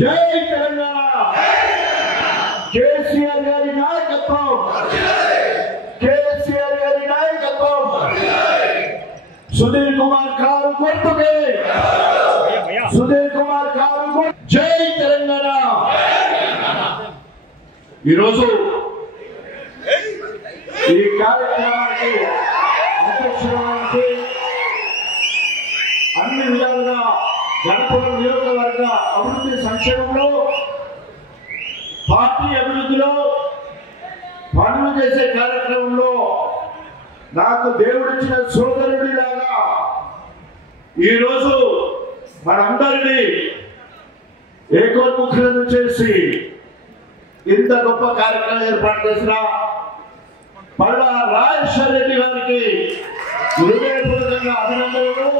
జై తెలంగాణ కేసీఆర్ గారి నాయకత్వం కేసీఆర్ గారి నాయకత్వం సుధీర్ కుమార్ గారు గుర్తుకే సుధీర్ కుమార్ గారు జై తెలంగాణ ఈరోజు ఈ కార్యక్రమానికి అధ్యక్షురానికి అన్ని విధాలుగా గణపురం నియోజకవర్గ అభివృద్ధి సంక్షేమంలో పార్టీ అభివృద్ధిలో పనులు చేసే కార్యక్రమంలో నాకు దేవుడిచ్చిన సోదరుడిలాగా ఈరోజు మనందరినీ ఏకోన్ముఖులను చేసి ఇంత గొప్ప కార్యక్రమం ఏర్పాటు చేసిన పల్లా రాజేశ్వర్ రెడ్డి గారికి హృదయపూర్వకంగా అభినందనలు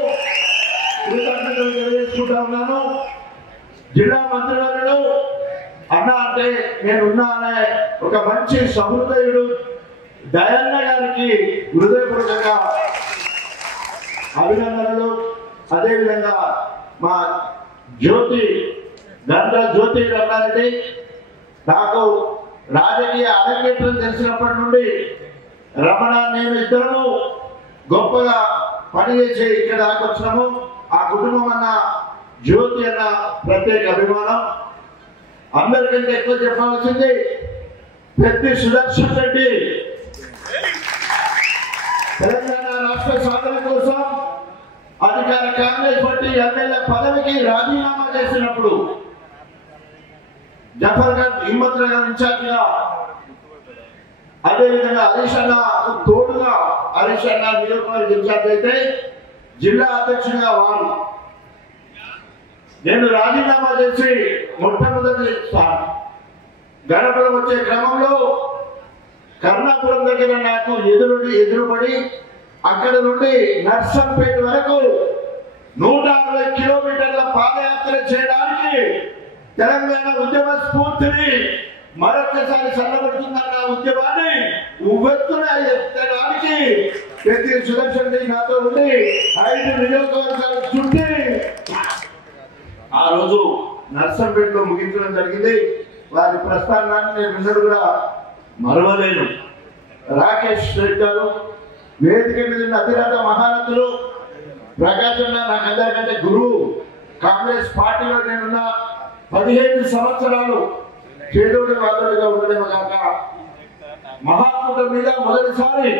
కృతజ్ఞతలు తెలియజేసుకుంటా ఉన్నాను. జిల్లా మంత్రివర్యులు అన్న అంటే నేనున్నా అనే ఒక మంచి సహృదయుడు దయన్న గారికి హృదయపూర్వకంగా అభినందనలు. అదేవిధంగా మా జ్యోతి గంట జ్యోతి రంగారెడ్డి నాకు రాజకీయ అరంగేట్రం తెలిసినప్పటి నుండి రమణ నేను ఇద్దరము గొప్పగా పనిచేసి ఇక్కడ దాకా వచ్చినాము. ఆ కుటుంబం అన్న జ్యోతి అన్న ప్రత్యేక అభిమానం. అందరికంటే ఎక్కువ చెప్పాల్సింది పెద్ది సుదర్శన్ రెడ్డి తెలంగాణ రాష్ట్ర సాధన కోసం అధికార కాంగ్రెస్ పార్టీ ఎమ్మెల్యే పదవికి రాజీనామా చేసినప్పుడు జఫర్ గఢ్ హిమ్మత్ నగర్ ఇన్ఛార్జిగా అదేవిధంగా హరీష్ అన్న తోడుగా హరీష్ అన్న నియోజకవర్గ ఇన్ఛార్జ్ అయితే జిల్లా అధ్యక్షుడిగా వారు నేను రాజీనామా చేసి మొట్టమొదటి గణపురం వచ్చే క్రమంలో కర్ణాపురం దగ్గర నాకు ఎదురుపడి అక్కడ నుండి నర్సంపేట వరకు 160 కిలోమీటర్ల పాదయాత్ర చేయడానికి తెలంగాణ ఉద్యమ స్ఫూర్తిని మరొకసారి చల్లబడుతుందన్న ఉద్యమాన్ని ఉవ్వెత్తున ఎత్తడానికి ప్రతి సుదర్శన్ నాతో ఉండి 5 నియోజకవర్గాలు చుట్టి ఆ రోజు నర్సంపేటలో ముగించడం జరిగింది. వారి ప్రస్థానాన్ని నేను విన్నడు కూడా మరవలేను. రాకేష్ రెడ్డి గారు వేదిక మీద ఉన్న అతిరథ మహారథులు ప్రకాశం నాకు అందరికంటే గురువు. కాంగ్రెస్ పార్టీలో నేనున్న 15 సంవత్సరాలు చేదోడు వాదోడుగా ఉండడమే కాక మహాకూటమి మీద మొదటిసారి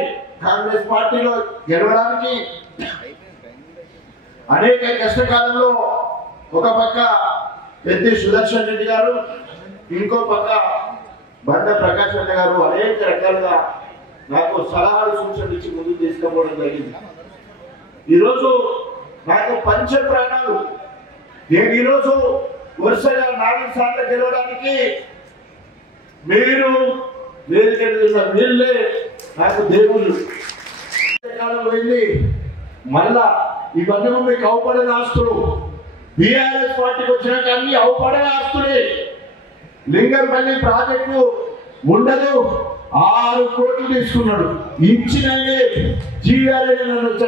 కాంగ్రెస్ పార్టీలో గెలవడానికి అనేక కష్టకాలంలో ఒక పక్క పెద్ది సుదర్శన్ రెడ్డి గారు, ఇంకో పక్క బండ ప్రకాష్ రెడ్డి గారు అనేక రకాలుగా నాకు సలహాలు సూచనలు ఇచ్చి ముందుకు తీసుకోవడం జరిగింది. ఈరోజు నాకు పంచ ప్రాణాలు. నేను ఈరోజు వరుసగా 4 సార్లు గెలవడానికి మీరు వేదిక వీళ్ళే నాకు దేవుళ్ళు. కాలం పోయింది. మళ్ళా ఇవన్నీ మీకు అవపడే ఆస్తులు. బీఆర్ఎస్ పార్టీకి వచ్చినాక అన్ని అవపడే ఆస్తులే. లింగంపల్లి ప్రాజెక్టు ఉండదు, 6 కోట్లు తీసుకున్నాడు. ఇచ్చినదే జీఆర్ఏ నన్ను వచ్చి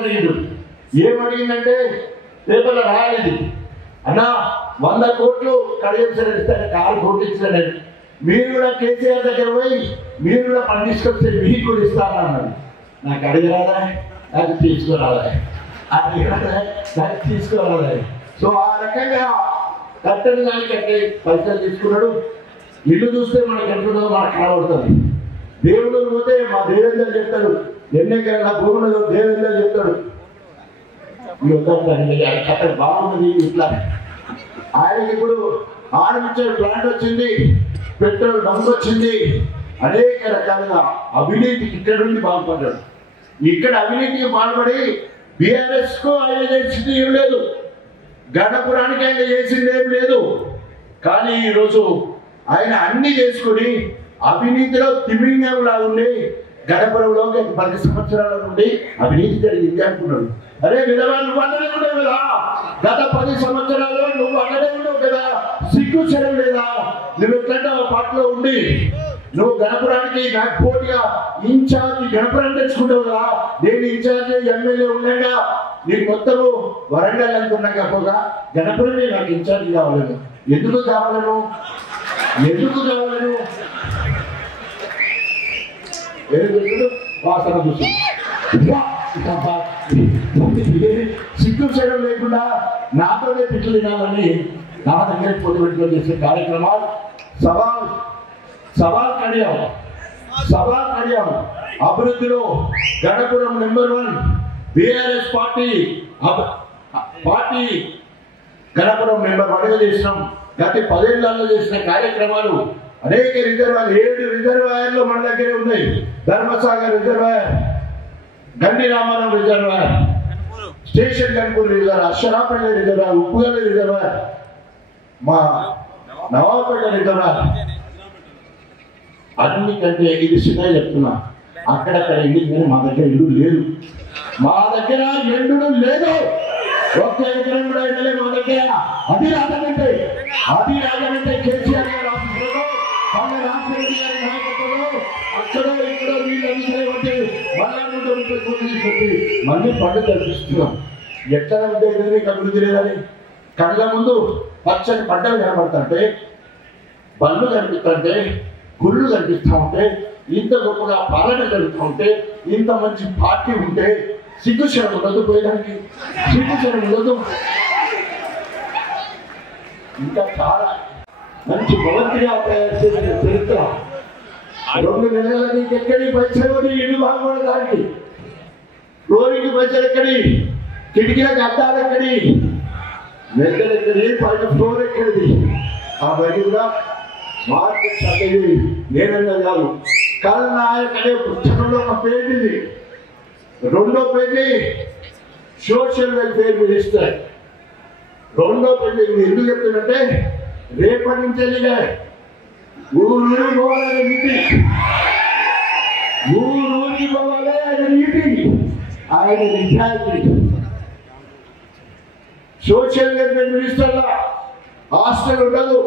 ఏమడిగిందంటే పేపర్లో రాలేదు అన్నా 100 కోట్లు కడియం ఇస్తాను, 6 కోట్లు ఇచ్చినాడు. మీరు కూడా కేసీఆర్ దగ్గర పోయి మీరు కూడా పని తీసుకొస్తే మీకు కూడా ఇస్తానన్నాడు. నాకు అడిగిరాదా, నాకు తీసుకురాదా, అడిగిరాదా, నాకు తీసుకురాదా. సో ఆ రకంగా కట్టని దానికంటే పైసలు తీసుకున్నాడు. ఇల్లు చూస్తే మనకి ఎంతుందో మనకు కనబడుతుంది. దేవుడు పోతే మా దేవేంద్ర చెప్తాడు, ఎన్నికల భూములు దేవేంద్ర చెప్తాడు కట్ట బాగున్నది ఇట్లా. ఆయనకి ఇప్పుడు ఆర్మిచర్ ప్లాంట్ వచ్చింది, పెట్రోల్ బంక్ వచ్చింది, అనేక రకాలుగా అవినీతికి ఇక్కడ నుండి బాగుపడ్డాడు. ఇక్కడ అవినీతికి పాల్పడి బీఆర్ఎస్ కు ఆయన చేసింది ఏం లేదు, గణపురానికి ఆయన చేసింది ఏం లేదు. కానీ ఈరోజు ఆయన అన్ని చేసుకుని అవినీతిలో తిమింగంలా ఉండి గణపురంలో 10 సంవత్సరాల నుండి అవినీతి జరిగింది అనుకున్నాడు. అరే విధవా, నువ్వు అన్నదే ఉండవు కదా, గత 10 సంవత్సరాల్లో నువ్వు అన్నదే ఉండవు కదా, సిగ్గు చేయడం లేదా? నువ్వు ఎట్లంటే ఆ పాటలో ఉండి నువ్వు గణపురానికి నాకు పోటీగా ఇన్ఛార్జి గణపురం తెచ్చుకుంటావుగా, నేను ఇన్ఛార్జి ఎమ్మెల్యే ఉన్నాగా, నీకు మొత్తము వరంగల్ అనుకున్నా కాకపోగా గణపురమే నాకు ఇన్ఛార్జి కావాలను. ఎందుకు కావాలను వాసన చూసి సిగ్గు చేయడం లేకుండా నాతోనే తిట్లు తినాలని నా దగ్గర పొద్దు పెట్టుకొని చేసే కార్యక్రమాలు సవాల్ కడియాం అభివృద్ధిలో గణపురం #1 బీఆర్ఎస్ పార్టీ గణపురం #1గా చేసినాం. గత 10 ఏళ్లలో చేసిన కార్యక్రమాలు అనేక రిజర్వాయర్లు 7 రిజర్వాయర్లు మన దగ్గరే ఉన్నాయి. Dharmasagar reservoir, Gandi Ramarao reservoir, station Ghanpur reservoir, Ashwaraopalli reservoir, Uppugalli reservoir, మా నవాపేట రిజర్వాయర్. అన్నికంటే ఇది చిన్నగా చెప్తున్నా, అక్కడక్కడ ఇల్లు కానీ మా దగ్గర ఇల్లు లేదు. మా దగ్గర ఎండు లేదు. ఒక్క ఎకరం కూడా ఇళ్ళలే మా దగ్గర. అది రాజమంటే కేసీఆర్ గారు ఆఫీసులో రాజశేఖర్ గారి నాయకత్వంలో అక్కడో ఇక్కడో వీళ్ళందరూ మళ్ళీ పండుగ కల్పిస్తున్నాం. ఎట్లా ఉంటే అభివృద్ధి లేదని కళ్ళ ముందు పచ్చని పంటలు కనబడుతుంటే, బళ్ళు కనిపిస్తుంటే, గుళ్ళు కనిపిస్తూ ఉంటే, ఇంత గొప్పగా పాలన జరుగుతూ ఉంటే, ఇంత మంచి పార్టీ ఉంటే సిగ్గుశరం ఉండదు. పోయడానికి సిగ్గుశరం ఉండదు. ఇంకా చాలా మంచి భవంతిగా చరిత్ర. 2 నెలల నీకు ఎక్కడి పైసలు ఇల్లు బాగుపడడానికి, ఫ్లోరింగ్ పైసలు ఎక్కడి, కిటికీలకు అద్దాలు ఎక్కడి, మెద్దలు ఎక్కడి, పైన ఫ్లోర్ ఎక్కడిది. ఆ బయట కూడా మార్కెట్ అనేది నేనన్నా కాదు. కల్నాయక్ అనే పుస్తకంలో ఒక పేజీది, 2వ పేజీ సోషల్ వెల్ఫేర్ మినిస్టర్. 2వ పేజీ ఎందుకు చెప్తున్నంటే, రేపటి నుంచి వెళ్ళిగా ఊరూరికి పోవాలి ఆయన నీటి, ఆయన నిజాయితీ. సోషల్ వెల్ఫేర్ మినిస్టర్లా హాస్టల్ ఉండదు,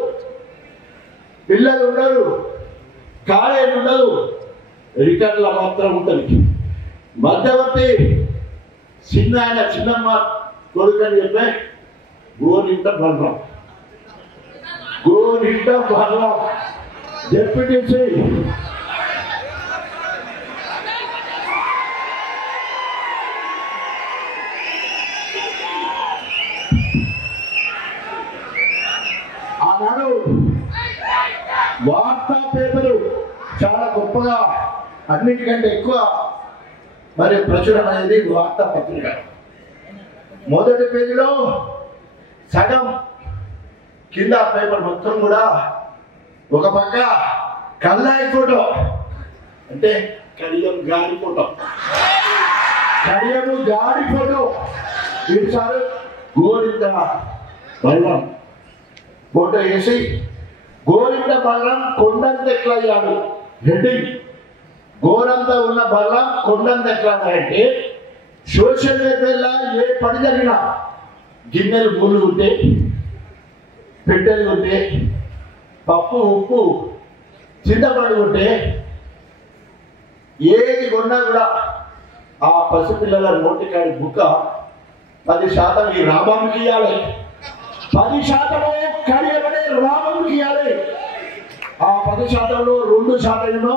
పిల్లలు ఉండరు, కాలేజ్ ఉండదు, రిటర్న్ల మాత్రం ఉంటుంది. మధ్యవర్తి చిన్నమ్మ కొడుకని చెప్పే గోరింట బలరాం డిప్యూటీ ఆనాడు వార్తా పేపరు చాలా గొప్పగా, అన్నిటికంటే ఎక్కువ మరి ప్రచురణ అనేది వార్తా పత్రిక. మొదటి పేజీలో సగం కింద పేపర్ మొత్తం కూడా ఒక పక్క కల్లాయి ఫోటో, అంటే కడియము గాడి ఫోటో, ఈసారి గోరింట బలరాం ఫోటో వేసి, గోరింట బలరాం కొండంత ఎట్లా అయ్యాడు హెడ్డింగ్. గోరంతా ఉన్న బలరాం కొండంత ఎట్లా అంటే, సోషల్ మీడియాలో ఏ పని జరిగినా గిన్నెలు మూలు ఉంటే, పెట్టెలు ఉంటే, పప్పు ఉప్పు చింతపండు ఉంటే, ఏది కొన్నా కూడా ఆ పసిపిల్లల నోటికాడి బుక్క 10% ఈ రామంకి ఇవ్వాలి, 10% కడియబడే రామంకి ఇవ్వాలి. ఆ 10%లో 2%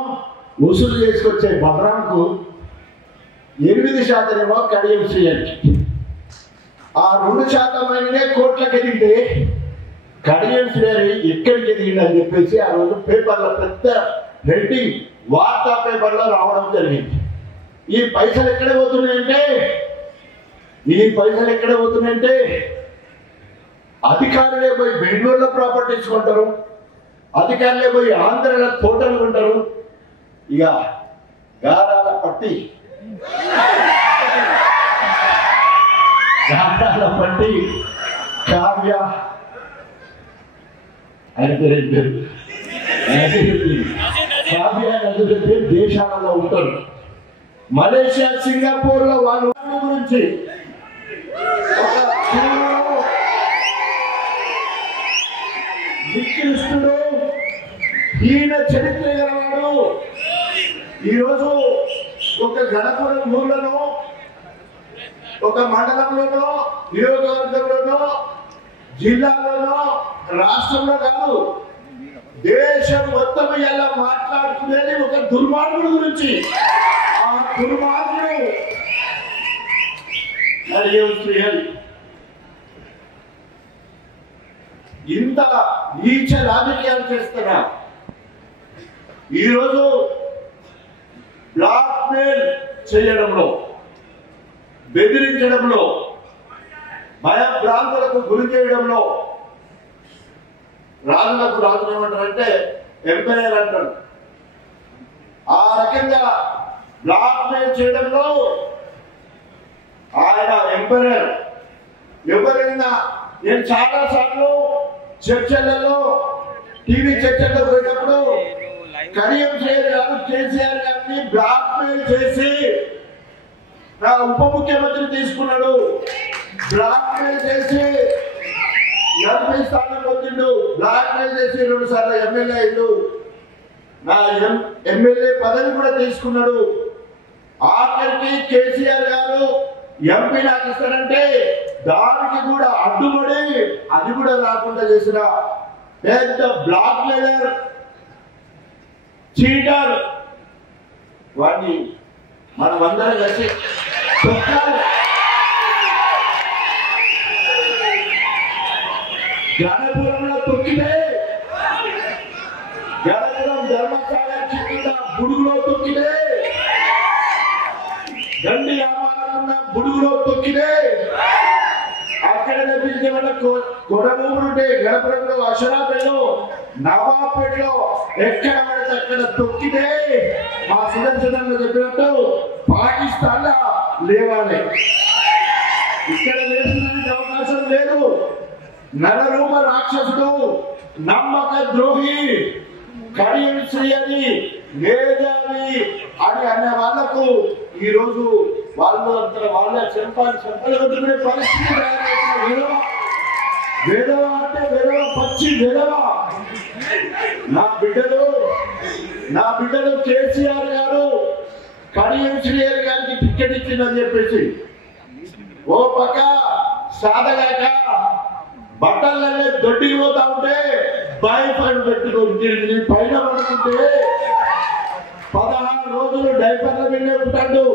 వసూలు చేసుకొచ్చే బలరాంకు 8% కడియం చేయాలి. ఆ 2% కోట్లకి ఎదిగితే కడియం శ్రేణి ఎక్కడికి ఎదిగిందని చెప్పేసి ఆ రోజు పేపర్లో పెద్ద హెడ్డింగ్ వార్తా పేపర్లో రావడం జరిగింది. ఈ పైసలు ఎక్కడ పోతున్నాయంటే అధికారులే పోయి బెంగళూరులో ప్రాపర్టీస్ కొంటారు, అధికారులే పోయి ఆంధ్రలో తోటలు కొంటారు. ఇక గారాల పట్టి కావ్య ఆయన పేరు కావ్య నదుల పేరు దేశాలలో ఉంటారు. మలేషియా, సింగపూర్ లో వాళ్ళ గురించి నికృష్టుడు ఈయన చరిత్ర గలవాడు. ఈరోజు ఒక గణపురం ఊర్లలో, ఒక మండలంలోనో, నియోజకవర్గంలోనో, జిల్లాలోనో, రాష్ట్రంలో కాదు, దేశం మొత్తం ఎలా మాట్లాడుకునేది ఒక దుర్మార్గుడు గురించి. ఆ దుర్మార్గుడు ఇంత నీచ రాజకీయాలు చేస్తున్నా. ఈరోజు బ్లాక్ మెయిల్ చేయడంలో, బెదిరించడంలో, భయభ్రాంతులకు గురి చేయడంలో రాజులకు రాజులు ఏమంటారంటే ఎంపైర్ అంటారు. ఆ రకంగా బ్లాక్ మెయిల్ చేయడంలో ఆయన ఎంపైర్. ఎవరైనా నేను చాలా సార్లు చర్చలలో, టీవీ చర్చల్లో పోయినప్పుడు కడియం గారు కేసీఆర్ గారిని బ్లాక్ మెయిల్ చేసి నా ఉప ముఖ్యమంత్రి తీసుకున్నాడు, బ్లాక్ మెయిల్ చేసి ఎంపీ స్థానం పొందిండు, బ్లాక్ మెయిల్ చేసి 2 సార్లు ఎమ్మెల్యే అయ్యిండు, నా ఎమ్మెల్యే పదవి కూడా తీసుకున్నాడు. ఆఖరికి కేసీఆర్ గారు ఎంపీ నాకు ఇస్తారంటే దానికి కూడా అడ్డుపడి అది కూడా రాకుండా చేసిన పెద్ద బ్లాక్ మెయిలర్, చీటర్. వాడిని మనమందరం కలిసి గణపురంలో తొక్కితే, గణపురం ధర్మశాల చుట్టూ బుడుగులో తొక్కితే, దండి వ్యాపారం బుడుగులో తొక్కితే, అక్కడ పిలిచేవాళ్ళ కొడమూరుంటే గణపురంలో, అషరాపేటలో, నవాపేటలో ఎక్కడ పడితే అక్కడ తొక్కితే మా సుదర్శనంలో చెప్పినట్టు పాకిస్తాన్ లేవాలి. ఇక్కడ వేసడానికి అవకాశం లేదు. నరరూప రాక్షసుడు, నమ్మక ద్రోహి, కడియం శ్రీ మేధావి అని అనే వాళ్లకు ఈ రోజు వాళ్ళు అంతా వాళ్ళ చెంపలు కొట్టుకునే పరిస్థితి వేదవ అంటే వేదవ, పచ్చి వేదవ. నా బిడ్డలు కేసీఆర్ గారు కడియం శ్రీహరి గారికి టికెట్ ఇచ్చిందని చెప్పేసి ఓ పక్క సాధగాక బట్టలనే దొడ్డికి పోతా ఉంటే బాయ్ఫ్రెండ్ పెట్టుకుని పైన పడుతుంటే 16 రోజులు డైపర్ల మీద ఉంటాడు.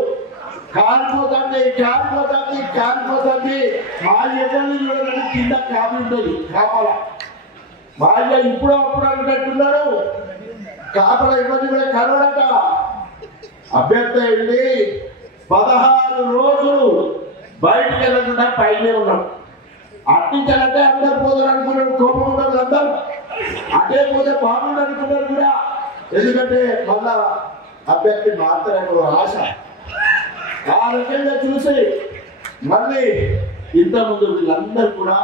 కాలిపోతుంది. వాళ్ళ ఎవరిని చూడాలని కింద క్యాబ్ ఉంటుంది కాపల. వాళ్ళ ఇప్పుడు అప్పుడు అనుకుంటున్నారు కాపల ఇబ్బంది కూడా కలవడట. అభ్యర్థి వెళ్ళి 16 రోజులు బయటికి వెళ్ళకుండా పైనే ఉన్నాడు. అట్టించాలంటే అందరు పోతారు అనుకున్నారు, కోపం ఉంటారు అందరు. అదే పోతే బాగుండు అనుకున్నారు కూడా. ఎందుకంటే మళ్ళా అభ్యర్థి మాత్రమే ఆశ. ఆ రకంగా చూసి మళ్ళీ ఇంతకుముందు వీళ్ళందరూ కూడా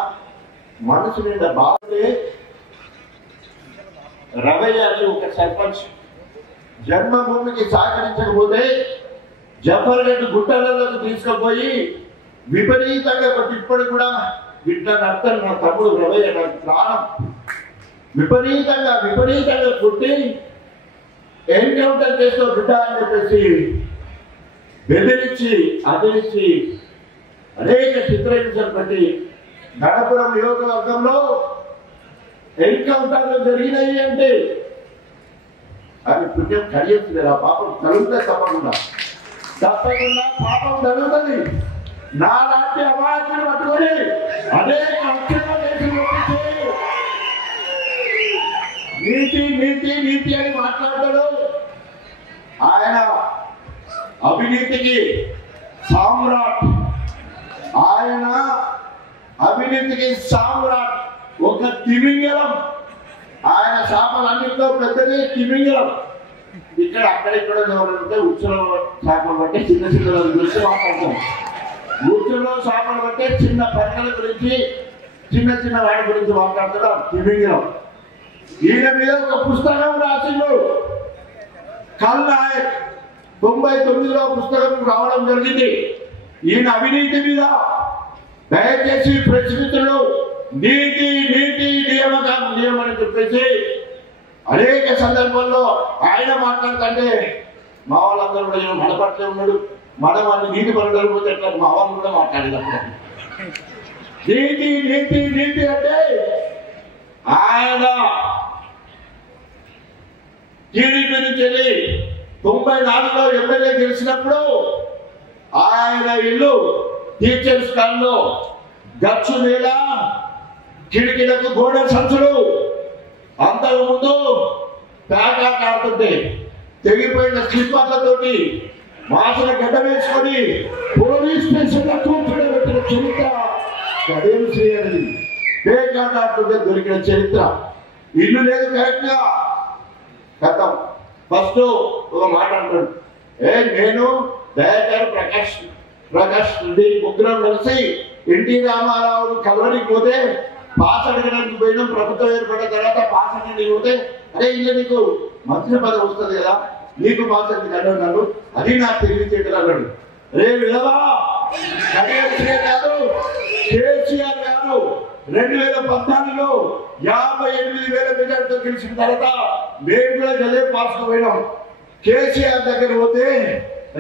మనసు నిండా బాగుంటే రవయ్య అని ఒక సర్పంచ్ జన్మభూమికి సహకరించకపోతే జఫర్గఢ్ గుట్టలకు తీసుకుపోయి విపరీతంగా ఇప్పటికి కూడా వీటిని అర్థం నా తమ్ముడు రవయ్య నాకు ప్రాణం విపరీతంగా కొట్టి ఎన్కౌంటర్ చేస్తూ బిడ్డ అని చెప్పేసి బెదిరించి అదిరించి అనేక చిత్రహింసలు పెట్టి గణపురం నియోజకవర్గంలో ఎన్కౌంటర్లు జరిగినాయి అంటే అది పుణ్యం కలిగింది. ఆ పాపం కలుగుతా తప్పకుండా పాపం కలుగుతుంది. నాలాంటి అమాయకులు పట్టుకొని అనేక అక్షరాలు నీతి అని మాట్లాడతాడు. ఆయన అవినీతికి సామ్రాట్. ఒక తిమింగలం. ఆయన శాపలన్నింటిలో పెద్దది తిమింగలం. ఇక్కడ అక్కడిక్కడ ఎవరంటే ఉత్సవం శాపలు బట్టి చిన్న గురించి మాట్లాడతాం. ఉత్సవంలో శాపలు బట్టే చిన్న పరికల గురించి చిన్న వాటి గురించి మాట్లాడతాడు తిమింగలం. ఈయన మీద ఒక పుస్తకం రాసిండు. కల్నాయక్ 99లో పుస్తకం రావడం జరిగింది. ఈయన అవినీతి మీద. దయచేసి ప్రెస్ మిత్రులు నీతి నియమని చెప్పేసి అనేక సందర్భాల్లో ఆయన మాట్లాడుతుంటే మా వాళ్ళందరూ కూడా మన పట్ల ఉన్నాడు, మనం అన్ని నీతి పనులు పోతే ఎట్లా మా వాళ్ళు కూడా మాట్లాడేటప్పుడు నీతి నీతి నీతి అంటే ఆయన టీడీపీ నుంచి వెళ్ళి 94లో ఎమ్మెల్యే గెలిచినప్పుడు ఆయన ఇల్లు టీచర్స్ కాలంలో గచ్చు నేల, కిటికీలకు గోడ సంచులు, అంతకుముందు ప్యాకాట ఆడుతుంటే తెగిపోయిన స్లిప్పర్లతోటి వాసన గడ్డ వేసుకొని పోలీస్ స్టేషన్ లో కూర్చోబెట్టిన చరిత్ర గదేం శ్రీహరి. పేకాట ఆడుతుంటే దొరికిన చరిత్ర. ఇల్లు లేదు కరెక్ట్ గా గతం. ఫస్ట్ ఒక మాట అంటాడు, నేను దయాకర్ ప్రకాష్ రెడ్డి ముగ్గురం కలిసి ఎన్టీ రామారావు కలవరికి పోతే పాస్ అడగడానికి పోయినాం. ప్రభుత్వం ఏర్పడిన తర్వాత పాస్ అడగడానికి పోతే అరే ఇల్లు నీకు మంత్రి పదవి వస్తుంది కదా, నీకు పాస్ ఎందుకు అన్నాడు. అది నాకు తెలివితేటలు అన్నాడు. రే విధవా, కాదు కేసీఆర్ గారు 2014లో 58,000 మెజార్టీతో గెలిచిన తర్వాత మేము కూడా గదే పాస్ పోయినాం. కేసీఆర్ దగ్గర పోతే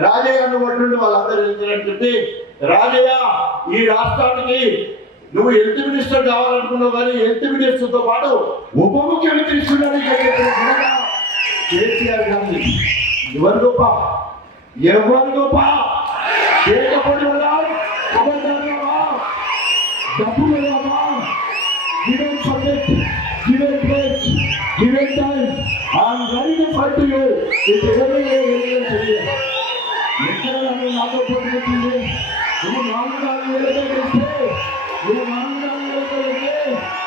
రాజయ్య అనుకుంటుండే వాళ్ళందరూ వెళ్తారంటే, రాజయ్య ఈ రాష్ట్రానికి నువ్వు హెల్త్ మినిస్టర్ కావాలనుకున్నావు, కానీ హెల్త్ మినిస్టర్ తో పాటు ఉప ముఖ్యమంత్రి ఇస్తున్నారని కేసీఆర్ గారిని ఎవరు గొప్ప లేకపోతే డబ్బు given subject, given place, given time, I am ready to fight to you. It's every day, ఎక్కడ నాతో పోటీ నువ్వు 4,000 వేస్తే నువ్వు 4,000 వేస్తే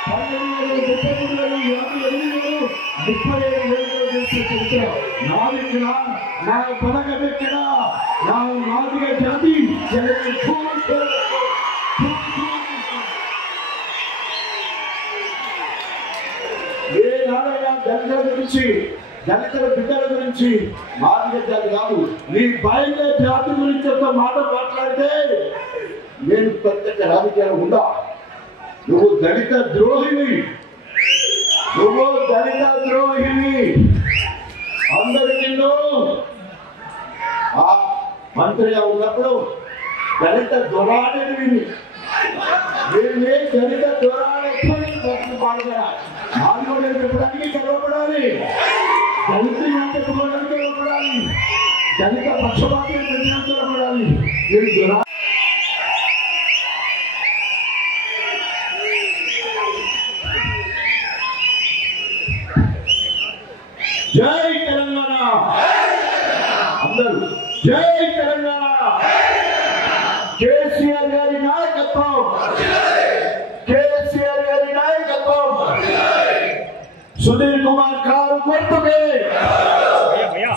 35,000 నాదిక్కడ నా పదగబెక్కడ నా నాదిక జాతి దళితుల గురించి, దళితుల బిడ్డల గురించి మాట్లాడేది కాదు. నీ బయలుదే జాతి గురించి ఒక మాట మాట్లాడితే నేను ప్రత్యేక రాజకీయాలు ఉందా? నువ్వు దళిత ద్రోహివి, నువ్వు దళిత ద్రోహివి. అందరికీ ఆ మంత్రిగా ఉన్నప్పుడు దళిత దొరాడేవి, దళిత దొరాడే పాల్గొనా ఆందోళన చెప్పడానికి గర్వపడాలి, దళితులు చెప్పుకోవడానికి గర్వపడాలి, దళిత పక్షపాతం గర్వపడాలి. జై తెలంగాణ అందరూ, జై తెలంగాణ. కేసీఆర్ గారి నాయకత్వం, కేసీఆర్ గారి నాయకత్వం, సుధీర్ కుమార్ గారు గుర్తుకే,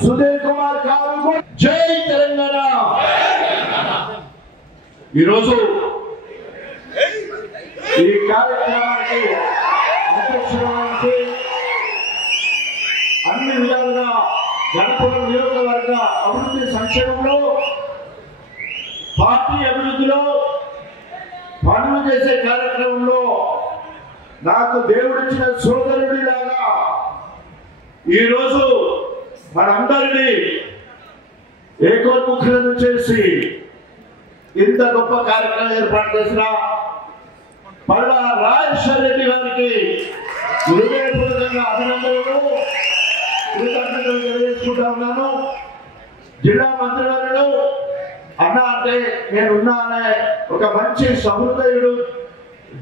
సుధీర్ కుమార్ గారు. జై తెలంగాణ. ఈరోజు ఈ కార్యక్రమానికి అధ్యక్షుడు అన్ని విధాలుగా గణపురం నియోజకవర్గ అభివృద్ధి సంక్షేమంలో, పార్టీ అభివృద్ధిలో పనులు చేసే కార్యక్రమంలో నాకు దేవుడిచ్చిన సోదరుడిలాగా ఈరోజు మనందరినీ ఏకోన్ముఖులను చేసి ఇంత గొప్ప కార్యక్రమం ఏర్పాటు చేసిన పల్లా రాజేశ్వర్ రెడ్డి గారికి హృదయపూర్వకంగా అభినందనలు, కృతజ్ఞతలు తెలియజేసుకుంటా ఉన్నాను. జిల్లా మంత్రివర్యులు అన్న అంటే నేనున్నా అనే ఒక మంచి సహృదయుడు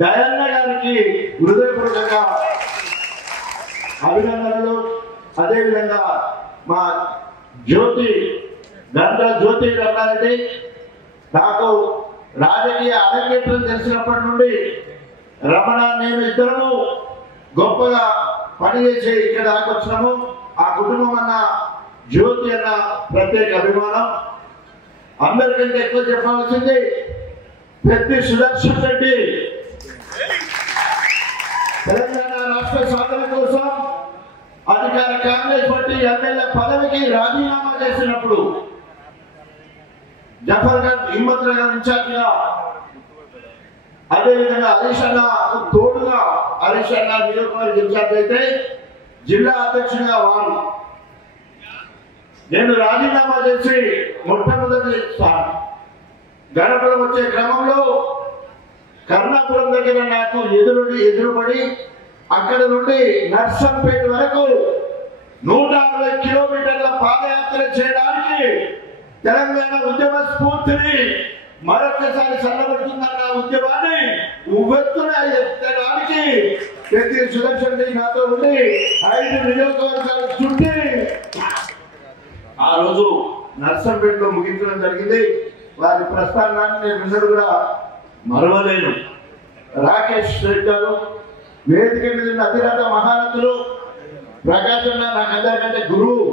దయన్న గారికి హృదయపూర్వకంగా అభినందనలు. అదేవిధంగా మా గంట జ్యోతి రమణారెడ్డి, నాకు రాజకీయ అరంగేట్రం తెలిసినప్పటి నుండి రమణ నేను ఇద్దరము గొప్పగా పనిచేసి ఇక్కడ దాకా వచ్చినాము. ఆ కుటుంబం అన్న జ్యోతి అన్న ప్రత్యేక అభిమానం. అందరికంటే ఎక్కువ చెప్పాల్సింది పెద్ది సుదర్శన్ రెడ్డి తెలంగాణ రాష్ట్ర సాధన కోసం అధికార కాంగ్రెస్ పార్టీ ఎమ్మెల్యే పదవికి రాజీనామా చేసినప్పుడు జఫర్ గారు హిమ్మత్ గారు ఇన్ఛార్జిగా, అదేవిధంగా హరీష్ అన్న తోడుగా, హరీష్ అన్న నియోజకవర్గ ఇన్ఛార్జ్ అయితే జిల్లా అధ్యక్షుడిగా వారు. నేను రాజీనామా చేసి మొట్టమొదటి గణపురం వచ్చే క్రమంలో కర్ణాపురం దగ్గర నాకు ఎదురుపడి అక్కడ నుండి నర్సంపేట వరకు 160 కిలోమీటర్ల పాదయాత్ర చేయడానికి తెలంగాణ ఉద్యమ స్ఫూర్తిని మరొకసారి చల్లబడుతుందన్న ఉద్యమాన్ని ఉవ్వెత్తున ఎత్తడానికి ప్రతి సుదర్శన్ రెడ్డి నాతో ఉండి 5 నియోజకవర్గాలు చుట్టి ఆ రోజు నర్సంపేటలో ముగించడం జరిగింది. వారి ప్రస్థానాన్ని నేను విన్నది కూడా మరవలేను. రాకేష్ రెడ్డి గారు వేదిక మీద అతిరథ మహారథులు. ప్రకాశం నాకు అందరికంటే గురువు.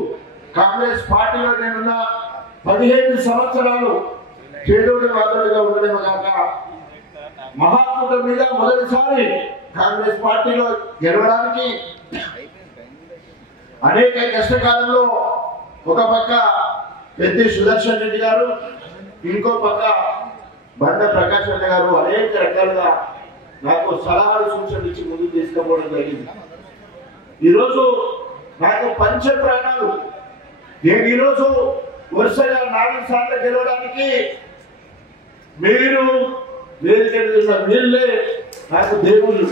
కాంగ్రెస్ పార్టీలో నేనున్న 15 సంవత్సరాలు చేదోడి వాదోడిగా ఉండడమే కాక మహాకూట మీద మొదటిసారి కాంగ్రెస్ పార్టీలో గెలవడానికి అనేక కష్టకాలంలో ఒక పక్క పెద్ది సుదర్శన్ రెడ్డి గారు, ఇంకో పక్క బండ ప్రకాష్ రెడ్డి గారు అనేక రకాలుగా నాకు సలహాలు సూచనలు ఇచ్చి ముందుకు తీసుకుపోవడం జరిగింది. ఈరోజు నాకు పంచ ప్రాణాలు. నేను ఈరోజు వరుసగా 4 సార్లు గెలవడానికి మీరు వేదిక మీద వీళ్ళే నాకు దేవుళ్ళు.